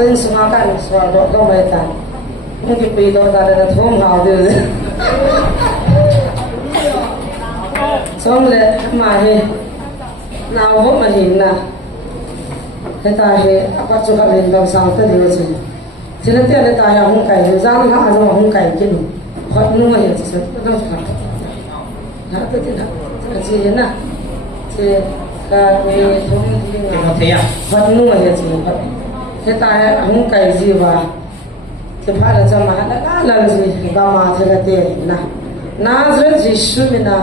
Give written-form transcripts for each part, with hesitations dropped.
เป็นสมากันสวรรค์ก็ไม่ตายมึงกี่ปีตัวตายแล้วท้องหาวเดือดสองเลยมาเฮนาหัวมาหินนะเฮตาเฮอปัจจุบันเห็นดาวสาวเตดีวสิทีนั้นเตเลยตายหุ่งไก่จานหาจะมาหุ่งไก่กินพัดนัวเห็นสิต้องพัดนะตัวที่นะจีนะจีก็มีทุ่งที่งาพัดนัวเห็นสิพัดเฮตาหุ่งไก่จีว่าที่พัดจะมาแล้วสิกามาเทเลเตนะน่าจะจิสุมินะ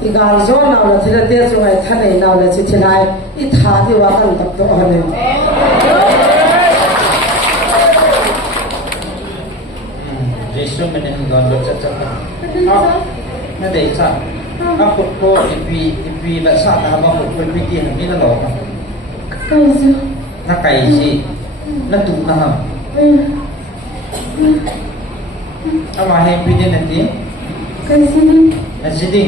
อีกการย้อนเอาละที่เราเตี้ยจงไอ้ท่านไอ้เอาละที่ที่ไหนอีท่าที่ว่ากันตับตัวเนี่ยยิสุมันยังก่อนรถจักรนั่นเองสัตว์ถ้าขุดโคอีปีแบบสัตว์นะครับว่าขุดเป็นวิธีหนึ่งนี่นั่นหรอถ้าไก่สินั่นตุ่มนะครับเอามาให้ปีนี้นั่นดินั่นสิดิ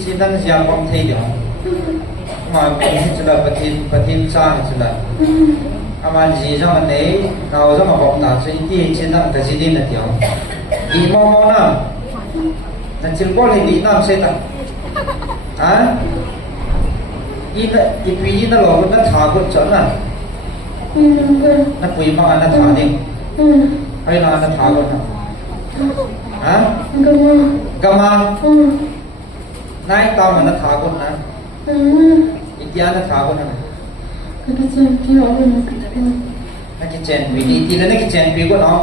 ที่นั่นจะป้องที่เดียวมาเป็นที่จะปฏิสร้างจะอามาจีจังอันนี้เขาจะมาบอกนะส่วนที่นั่นก็สิดินั่นเดียวดีมองนะนั่นจิลบอลให้ดีน้ำเสร็จอ่ะอีปีนั่นหลอกนั่นถากุศลน่ะนั่นปุยมาอันนั้นถาดิให้เราอันนั้นถากุศลฮะกำมังนายตามมันนักขาคนนะอีกอย่างนักขาคนนะนักกิจเจนวิธีที่นั่นนักกิจเจนปีก็น้อง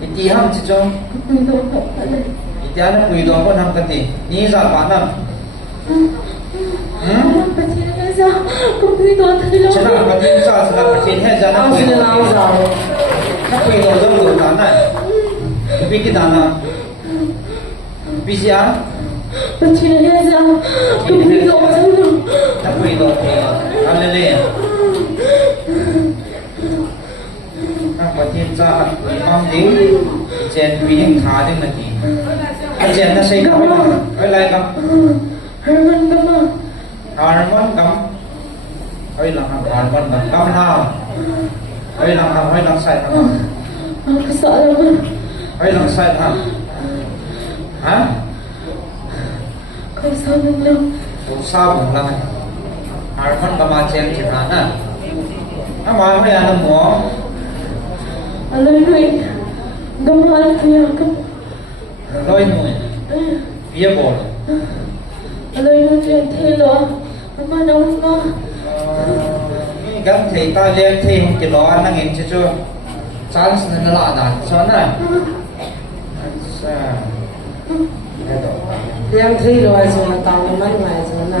อีกที่ห้ามจิจงอีกอย่างนักคุยดองก็ทำกันทีนี่สัตว์ป่านั่นฉันนักปฏิสัตว์ฉันนักปฏิให้ฉันนักคุยดองต้องรู้กันนะวิธีนั้นนะวิธีอ่ะปฏิให้ฉันคุยดองฉันนักคุยดองเองอะไรเนี่ยนักปฏิสัตว์มั่งดิ้งเจนวิธีขาดิ้งนั่นทีเจนนั่นใช่ไหมอะไรกันฮาร์มันกัมฮาร์มันกัมเฮ้ยหลังฮาร์มันกัมกัมน้าเฮ้ยหลังเฮ้ยหลังใส่ทำkesalahan. Ay lang side ha? Kau sabun lang. Kau sabun lang. Harman kamachen chana. Ama may ano mo? Aloy mo eh. Gamal kaya ka. Aloy mo eh. Biya bol. Aloy mo yung telo. Ama naman nga. Gắn thì ta lên thì không chịu lo ăn năng nghiệm chưa chance nên là đã cho này yang thi rồi rồi tao mình mất ngày rồi nè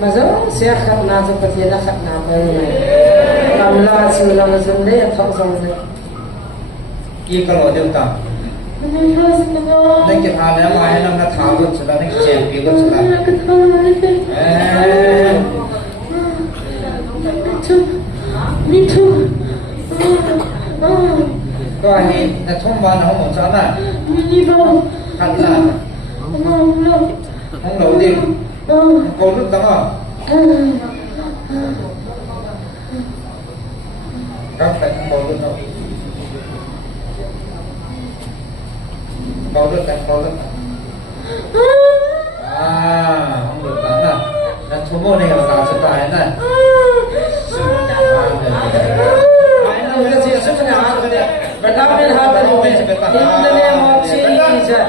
mà rất sẽ khát na cho cái gì là khát na bây giờ làm la sự làm dân đấy thọ dòng đấy gì cái lỗ điều ta nên cái thằng này mà nó tháo luôn sẽ là nên cái chèn bị luôn sẽ là me too có ai đi là thông báo nó không muốn chán à đi vào khát là không nấu đi có nước tắm à các bạn không có nước đâu có nước à không được tắm à là số môn này là tạo sự tài này Bertahun hari ini, in the name of Jesus.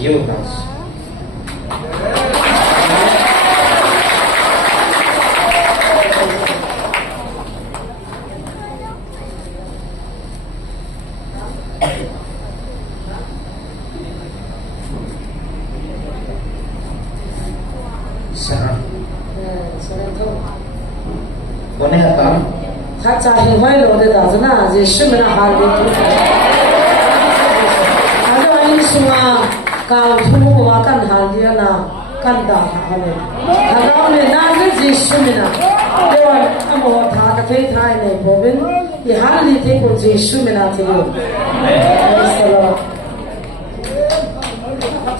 只有当时。啥？说得通。我那个当。他家庭坏了的打着那，这什么那哈的？他这玩意说啊，搞出我干哈的呢？干打他的，他搞的那个这什么呢？对吧？那么他的非他呢，我们一哈里这个这什么呢？这个，是了，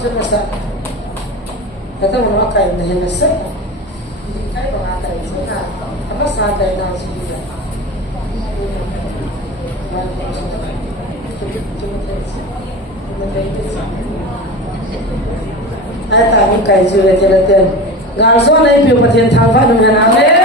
这个是，他这么老开的很是，开不下来，是吧？他不啥的那是的。ai ta cũng cày dừa thì là tiền gà số này biểu bật tiền thằng phát được nào đấy